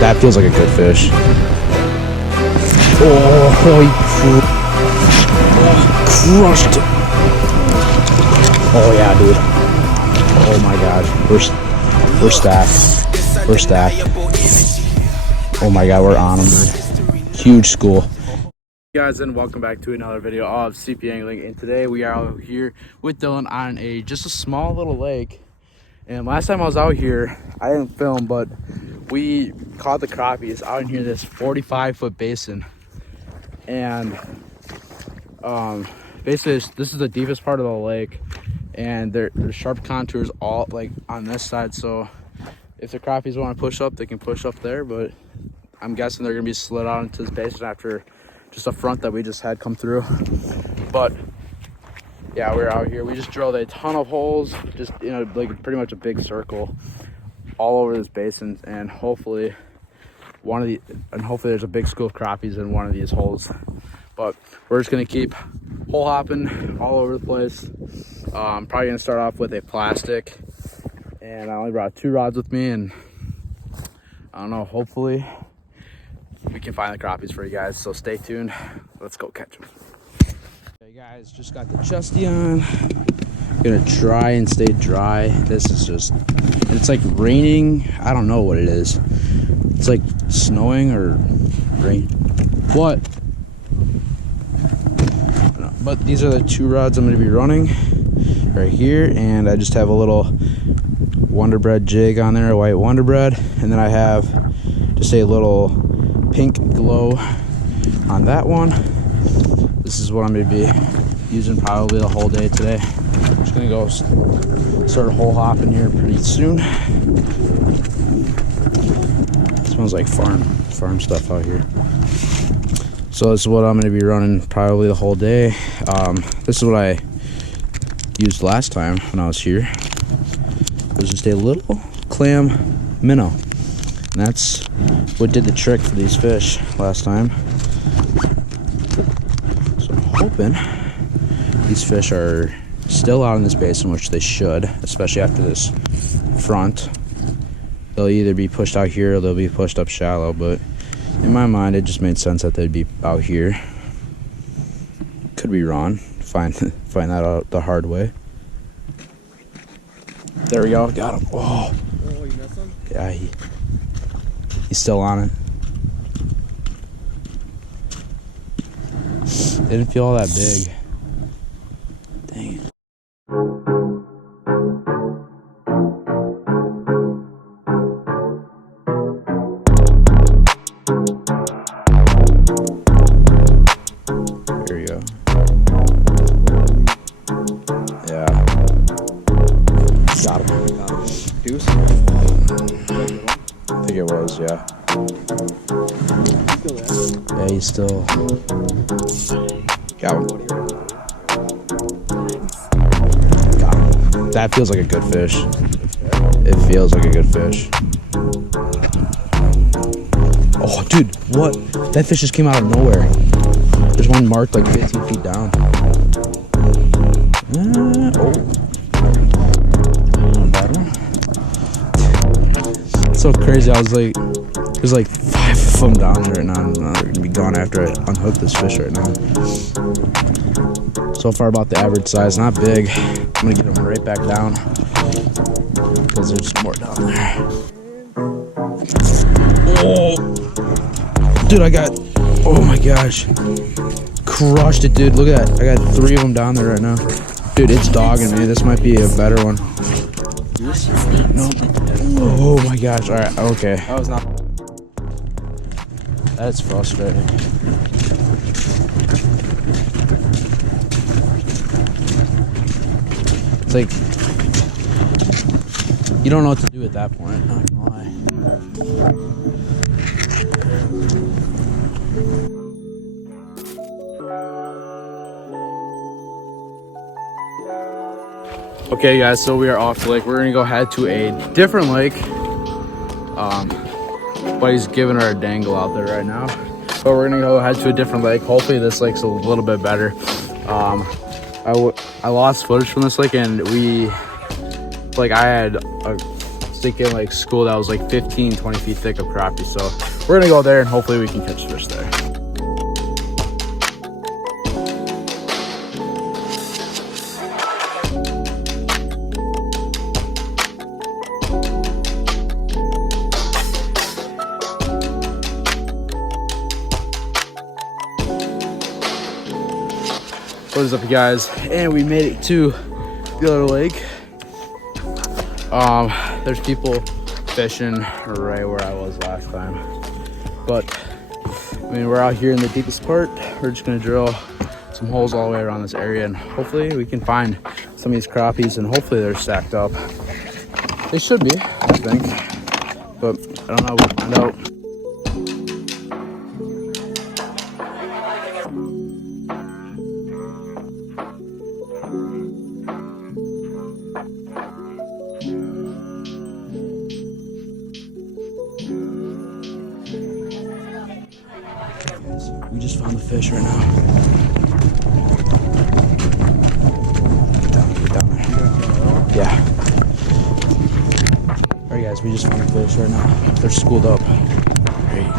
That feels like a good fish. Oh, he crushed it. Oh yeah, dude. Oh my gosh. We're stacked. We're stacked. Oh my god, we're on them, dude. Huge school. Hey guys, and welcome back to another video of CP Angling. And today we are out here with Dylan on just a small little lake. And last time I was out here, I didn't film, but we caught the crappies out in here, this 45-foot basin. And basically this is the deepest part of the lake, and there's sharp contours all like on this side, so if the crappies want to push up, they can push up there, but I'm guessing they're gonna be slid out into this basin after just a front that we just had come through. But yeah, we're out here. We just drilled a ton of holes, just like pretty much a big circle all over this basin, and hopefully there's a big school of crappies in one of these holes. But we're just gonna keep hole hopping all over the place. I'm probably gonna start off with a plastic, and I only brought 2 rods with me, and I don't know, hopefully we can find the crappies for you guys, so stay tuned. Let's go catch them. Okay guys, just got the chesty on. Gonna try and stay dry. This is just, it's like raining. I don't know what it is. It's like snowing or rain. What? But these are the 2 rods I'm going to be running right here, and I just have a little Wonder Bread jig on there, a white Wonder Bread, and then I have just a little pink glow on that one. This is what I'm going to be using probably the whole day today. I'm just going to go start hole hopping here pretty soon. It smells like farm stuff out here. So this is what I'm going to be running probably the whole day. This is what I used last time when I was here. It was just a little clam minnow. And that's what did the trick for these fish last time. So I'm hoping these fish are still out in this basin, which they should, especially after this front. They'll either be pushed out here or they'll be pushed up shallow, but in my mind, it just made sense that they'd be out here. Could be wrong. Find that out the hard way. There we go. Got him. Oh, you missed him? Yeah, he's still on it. Didn't feel all that big. Dang it. Deuce? I think it was, yeah. Yeah, he's still. Got him. Got him. That feels like a good fish. It feels like a good fish. Oh, dude, what? That fish just came out of nowhere. There's one marked like 15 feet down. Oh. So crazy. I was like, there's like 5 of them down there right now, and they're gonna be gone after I unhook this fish right now. So far about the average size, not big. I'm gonna get them right back down because there's more down there. Oh, dude, oh my gosh, crushed it, dude. Look at that. I got 3 of them down there right now. Dude, it's dogging me. This might be a better one. No. Oh my gosh. All right. Okay. That was not. That's frustrating. It's like you don't know what to do at that point. Not gonna lie. Okay guys, so we are off the lake. We're gonna go head to a different lake. Buddy's giving her a dangle out there right now. But we're gonna go head to a different lake. Hopefully this lake's a little bit better. I lost footage from this lake, and I had thinking like school that was like 15, 20 feet thick of crappie. So we're gonna go there and hopefully we can catch fish there. What is up, you guys? And we made it to the other lake. There's people fishing right where I was last time, but I mean, we're out here in the deepest part. We're just gonna drill some holes all the way around this area, and hopefully we can find some of these crappies, and hopefully they're stacked up. They should be, I think, but I don't know. We'll find out. We just found the fish right now. Get down there. Yeah. Alright guys, we just found the fish right now. They're schooled up. Great.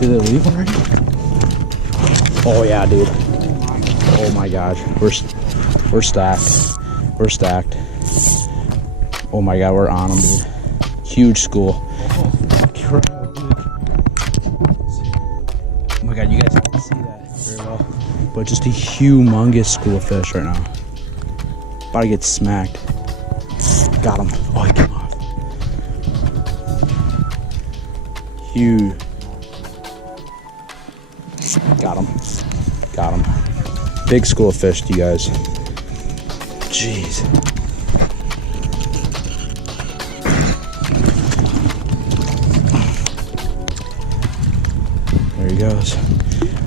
Did they leave already? Oh yeah, dude. Oh my gosh. We're stacked. We're stacked. Oh my god, we're on them, dude. Huge school. Oh my god, you guys can't see that very well. But just a humongous school of fish right now. About to get smacked. Got him. Oh, he came off. Huge. Got him. Got him. Big school of fish, you guys. Jeez. There he goes.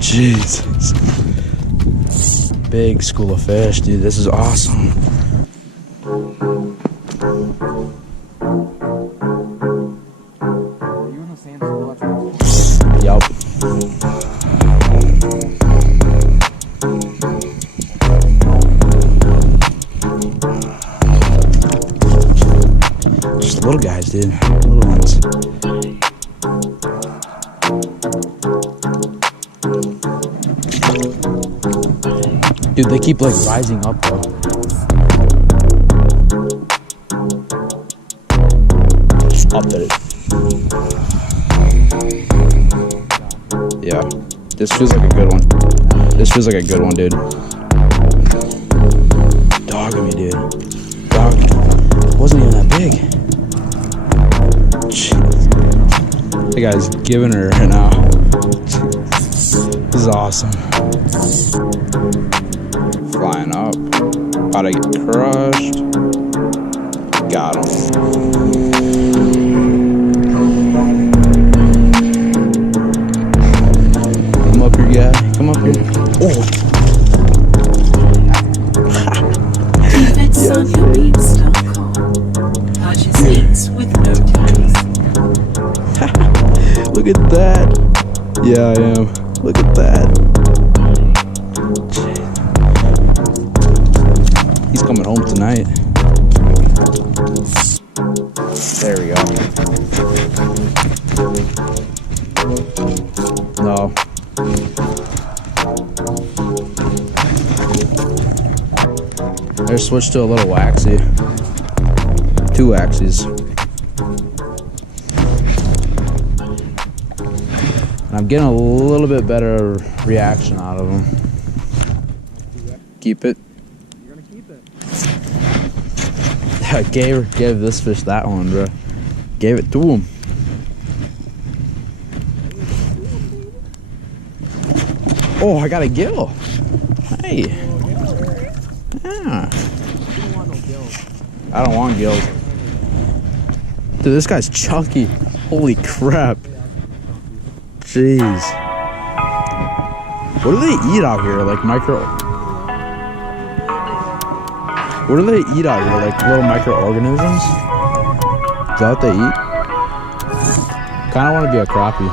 Jesus. Big school of fish, dude. This is awesome. Yup. Just little guys, dude. Little ones. Dude, they keep like rising up though. Up at it. Yeah. This feels like a good one. This feels like a good one, dude. Dogging me, dude. Dogging. It wasn't even that big. Jeez. The guy's giving her right now. This is awesome. Flying up. About to get crushed. Got him. Come up here, guy. Come up here. Oh. It's on your beanstalk. Purchase eats with no tax. Look at that. Yeah, I am. Look at that. He's coming home tonight. There we go. No. They're switched to a little waxy. 2 waxies. And I'm getting a little bit better reaction out of them. Keep it. You're gonna keep it. I gave this fish that one, bro. Gave it to him. Oh, I got a gill. Hey. Yeah. I don't want gills. Dude, this guy's chunky. Holy crap. Jeez. What do they eat out here? Like what do they eat out here? Like little microorganisms? Is that what they eat? Kinda wanna be a crappie.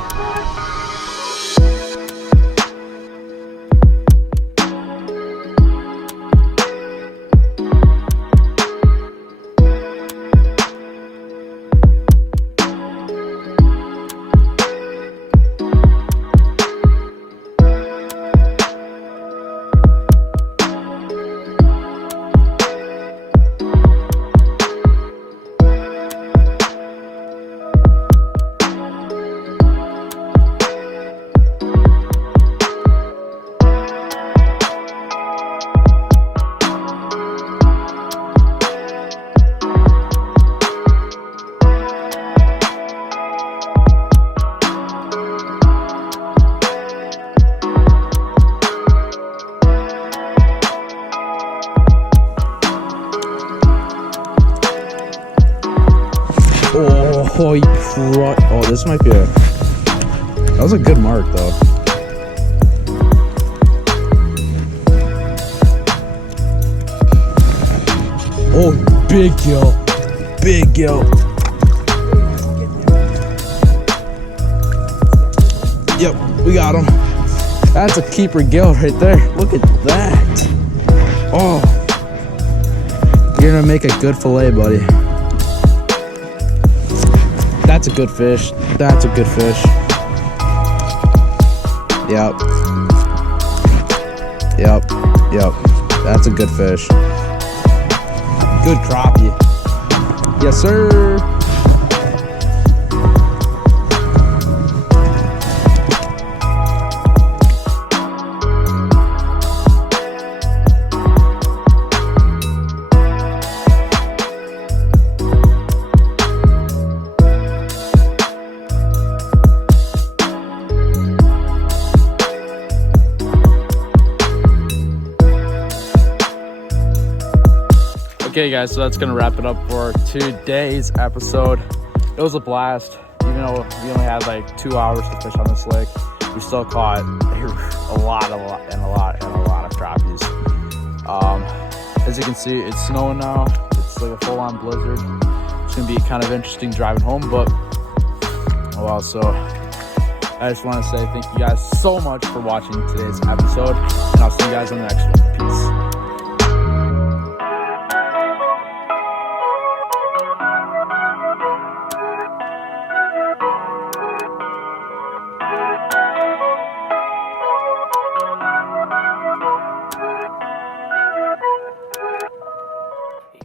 this might be that was a good mark though. Oh, big gill. Big gill. Yep, we got him. That's a keeper gill right there. Look at that. Oh, you're gonna make a good fillet, buddy. That's a good fish. That's a good fish. Yep. Yep. Yep. That's a good fish. Good crappie. Yes, sir. Okay guys, so that's gonna wrap it up for today's episode. It was a blast. Even though we only had like 2 hours to fish on this lake, we still caught a lot of crappies. As you can see, it's snowing now. It's like a full-on blizzard. It's gonna be kind of interesting driving home, but oh well. So I just want to say thank you guys so much for watching today's episode, and I'll see you guys on the next one.